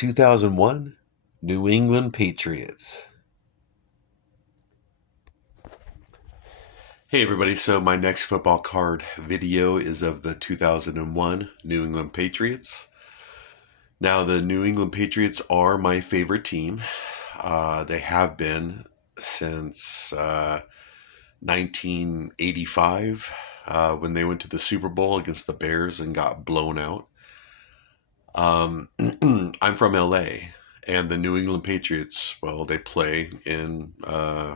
2001 New England Patriots. Hey everybody, so my next football card video is of the 2001 New England Patriots. Now, the New England Patriots are my favorite team. They have been since 1985 when they went to the Super Bowl against the Bears and got blown out. I'm from LA, and the New England Patriots, well, they play in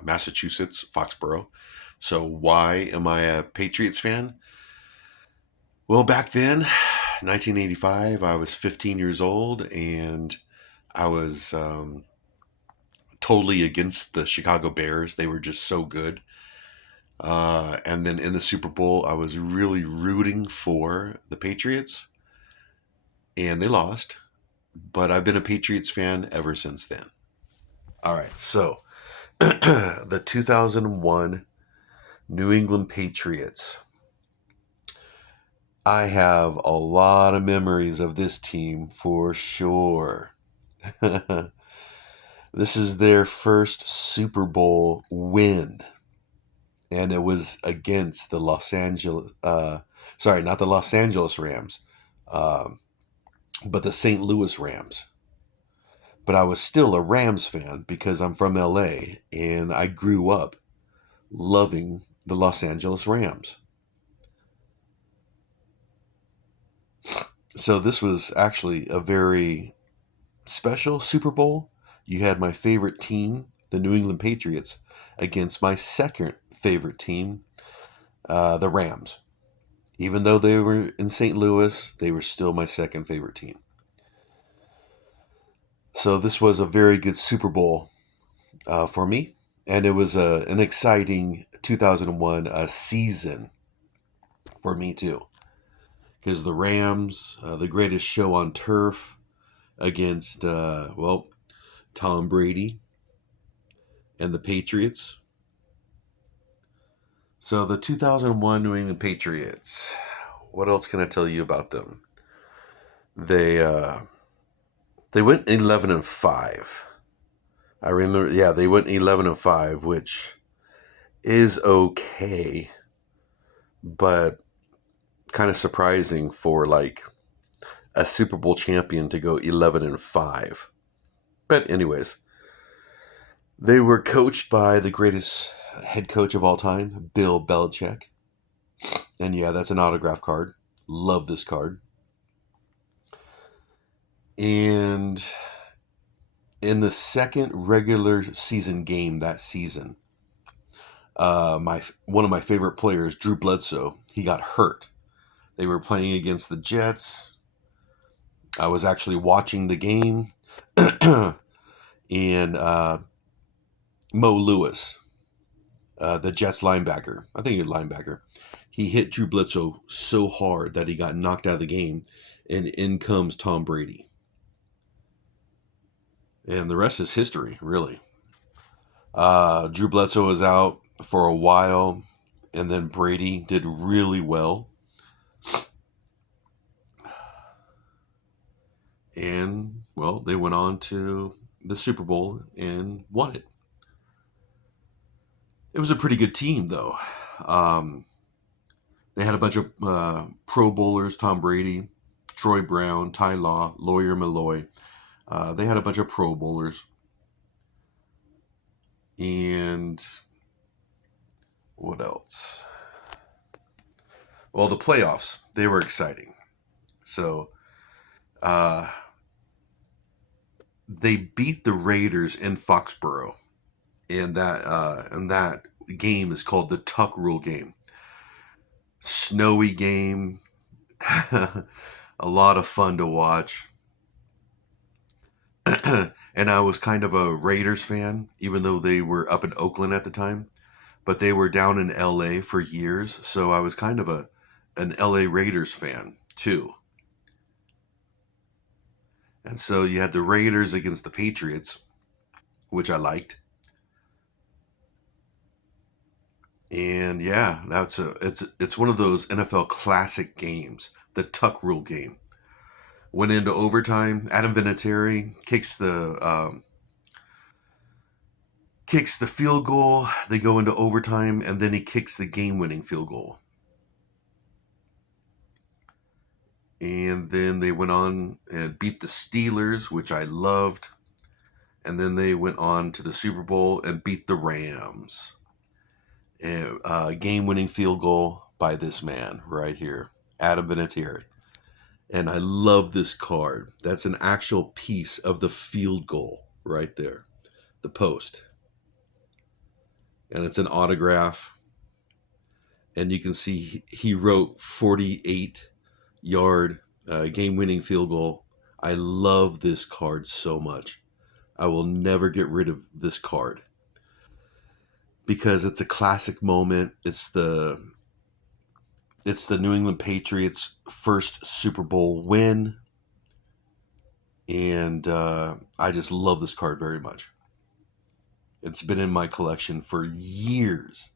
Massachusetts, Foxborough. So why am I a Patriots fan? Well, back then, 1985, I was 15 years old, and I was totally against the Chicago Bears. They were just so good. And then in the Super Bowl, I was really rooting for the Patriots, and they lost. But I've been a Patriots fan ever since then. All right, so the 2001 New England Patriots. I have a lot of memories of this team for sure. This is their first Super Bowl win, and it was against the not the Los Angeles Rams, um, but the St. Louis Rams. But I was still a Rams fan because I'm from LA and I grew up loving the Los Angeles Rams. So this was actually a very special Super Bowl. You had my favorite team, the New England Patriots, against my second favorite team, the Rams. Even though they were in St. Louis, they were still my second favorite team. So this was a very good Super Bowl for me, and it was an exciting 2001 season for me too, because the Rams, the greatest show on turf, against Tom Brady and the Patriots. So the 2001 New England Patriots. What else can I tell you about them? They they went 11-5. I remember, yeah, they went 11-5, which is okay, but kind of surprising for like a Super Bowl champion to go 11-5. But anyways, they were coached by the greatest head coach of all time, Bill Belichick. And yeah, that's an autograph card. Love this card. And in the second regular season game that season, my one of my favorite players, Drew Bledsoe, he got hurt. They were playing against the Jets. I was actually watching the game, and Mo Lewis, the Jets linebacker, I think he's a linebacker, he hit Drew Bledsoe so hard that he got knocked out of the game, and in comes Tom Brady. And the rest is history, really. Drew Bledsoe was out for a while, and then Brady did really well. And, well, they went on to the Super Bowl and won it. It was a pretty good team, though. Um, they had a bunch of Pro Bowlers: Tom Brady, Troy Brown, Ty Law, Lawyer Malloy. They had a bunch of Pro Bowlers. And what else? Well, the playoffs, they were exciting. So uh, they beat the Raiders in Foxborough, and that game is called the Tuck Rule game. Snowy game, a lot of fun to watch. And I was kind of a Raiders fan, even though they were up in Oakland at the time, but they were down in LA for years, so I was kind of an LA Raiders fan too. And so you had the Raiders against the Patriots, which I liked. And yeah, it's one of those NFL classic games, the Tuck Rule game, Went into overtime. Adam Vinatieri kicks the field goal. They go into overtime, and then he kicks the game-winning field goal. And then they went on and beat the Steelers, which I loved. And then they went on to the Super Bowl and beat the Rams. And game-winning field goal by this man right here, Adam Vinatieri. And I love this card. That's an actual piece of the field goal right there, the post. And it's an autograph. And you can see he wrote 48-yard game-winning field goal. I love this card so much. I will never get rid of this card because it's a classic moment. It's the New England Patriots' first Super Bowl win. And I just love this card very much. It's been in my collection for years.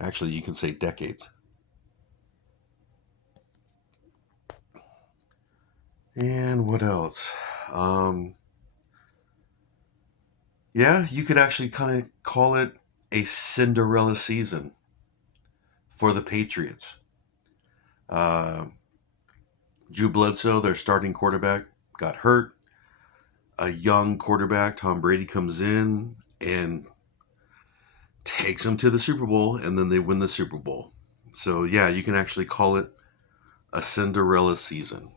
Actually, you can say decades. And what else? Yeah, you could actually kind of call it a Cinderella season for the Patriots. Drew Bledsoe, their starting quarterback, got hurt. A young quarterback, Tom Brady, comes in and takes them to the Super Bowl, and then they win the Super Bowl. So, yeah, you can actually call it a Cinderella season.